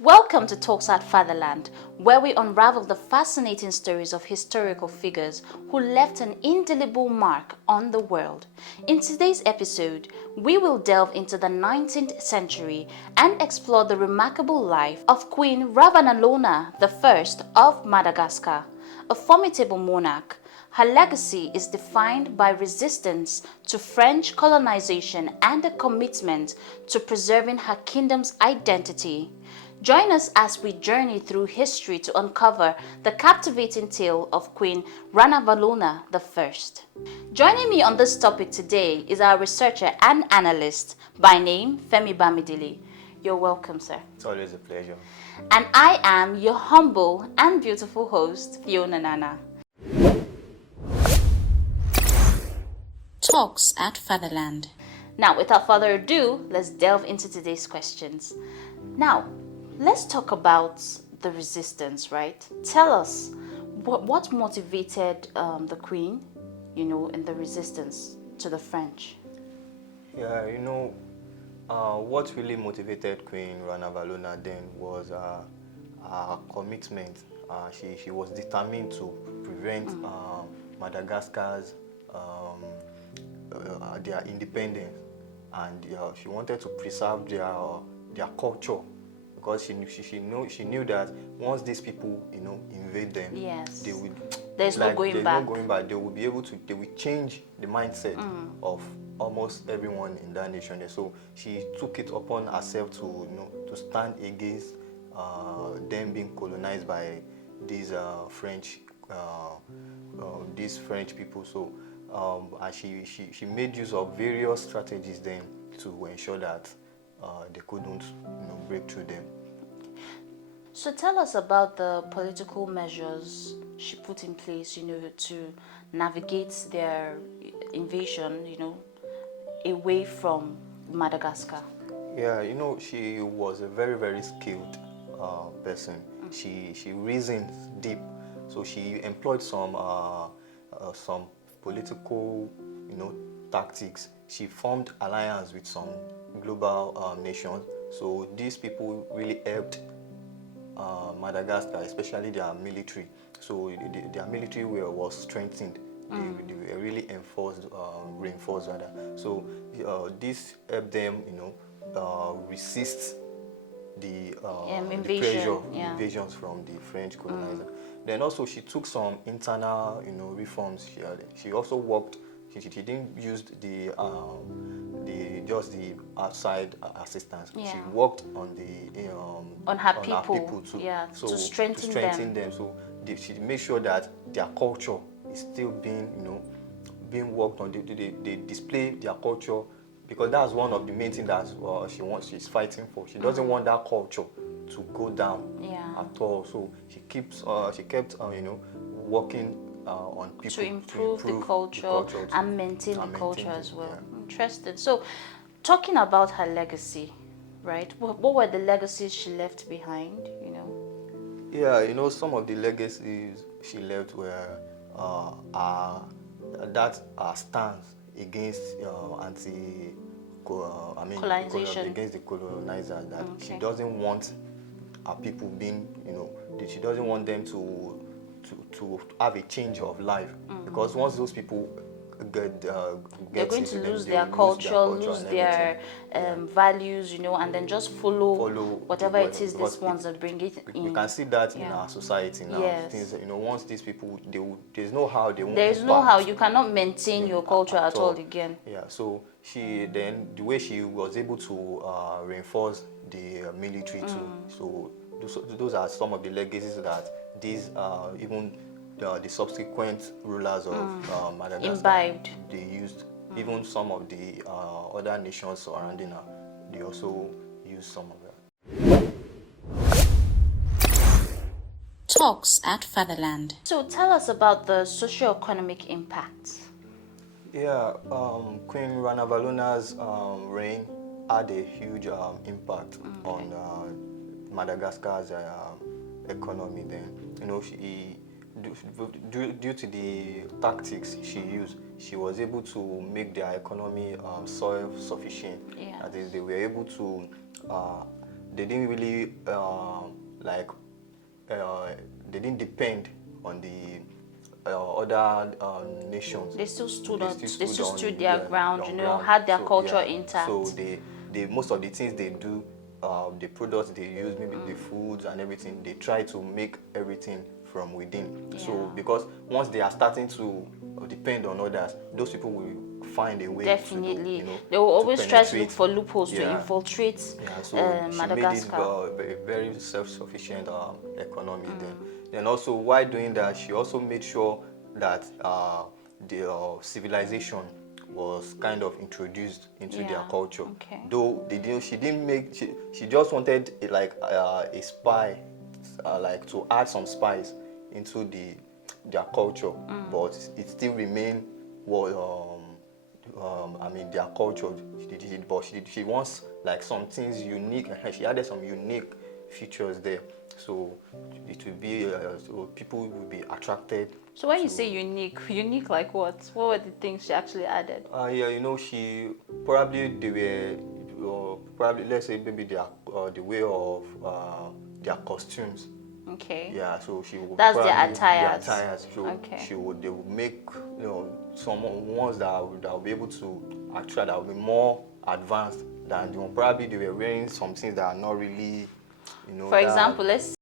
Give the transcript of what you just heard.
Welcome to Talks at Fatherland, where we unravel the fascinating stories of historical figures who left an indelible mark on the world. In today's episode, we will delve into the 19th century and explore the remarkable life of Queen Ranavalona I of Madagascar, a formidable monarch. Her legacy is defined by resistance to French colonization and a commitment to preserving her kingdom's identity. Join us as we journey through history to uncover the captivating tale of Queen Ranavalona I. Joining me on this topic today is our researcher and analyst, by name Femi Bamidele. You're welcome, sir. It's always a pleasure. And I am your humble and beautiful host, Fiona Nana. Talks at Fatherland. Now, without further ado, let's delve into today's questions. Now, let's talk about the resistance, right? Tell us what motivated the Queen, in the resistance to the French. Yeah, what really motivated Queen Ranavalona then was her commitment. She was determined to prevent Madagascar's their independence, and she wanted to preserve their culture. Because she knew that once these people invade them, yes, they would there's no going back. They will be able to. They will change the mindset of almost everyone in that nation. So she took it upon herself to stand against them being colonized by these French people. So and she made use of various strategies then to ensure that they couldn't break through them. So tell us about the political measures she put in place, to navigate their invasion, away from Madagascar. Yeah, she was a very, very skilled person. She reasoned deep, so she employed some political, tactics. She formed alliance with some global nations. So these people really helped Madagascar, especially their military. So their military was strengthened. They were really reinforced rather. So this helped them, resist the invasions from the French colonizer. Then also she took some internal, reforms. She also worked. She didn't use the outside assistance. Yeah. She worked on her people too. Yeah, so to strengthen them. So she made sure that their culture is still being worked on. They display their culture, because that's one of the main things that she's fighting for. She doesn't want that culture to go down at all. So she kept working on people to improve the culture and maintain the culture as well. Yeah. Interesting. So, talking about her legacy, right? What were the legacies she left behind? Yeah, some of the legacies she left were her stance against colonization, against the colonizer. That she doesn't want her people being, she doesn't want them to have a change of life, because once those people they're going to lose their culture, lose their values, and then just follow whatever it is these ones are bringing in. We can see that in our society now. Yes. Things, once these people, there's no how they won't. There's no how you cannot maintain your culture at all again. Yeah. So the way she was able to reinforce the military too. So those are some of the legacies that these even the subsequent rulers of Madagascar imbibed. They used. Even some of the other nations surrounding her, they also used some of that. Talks at Fatherland. So tell us about the socio-economic impacts. Yeah, Queen Ranavalona's reign had a huge impact on Madagascar's economy then. She due to the tactics she used, she was able to make their economy self-sufficient. Yes. That is, they were able to they didn't really like they didn't depend on the other nations. They still stood They on, still they still on, stood their ground, their you know, ground. had their So, culture yeah, intact. so they most of the things they do, the products they use, maybe the foods and everything, they try to make everything from within. So Yeah. because once they are starting to depend on others, those people will find a way Definitely, to do, they will always try to look penetrate. for loopholes to Yeah. infiltrate Yeah, so she made it Madagascar. a very self-sufficient economy then. Then also, while doing that, she also made sure that the civilization was kind of introduced into their Yeah, culture. okay. Though they didn't, she didn't make, she just wanted a spy, like to add some spice into their culture, but it still remained what I mean, their culture. But she wants like some things unique. She added some unique features there, so it will be so people will be attracted. So when you say unique, unique like what? What were the things she actually added? Yeah, you know, she probably they were probably, let's say, maybe their the way of their costumes. Okay. Yeah, so she would That's their probably attires. their attires. So Okay. they would make, you know, some ones that will be able to attract, that will be more advanced than the one probably they were wearing some things that are not really, you know. For that example, let's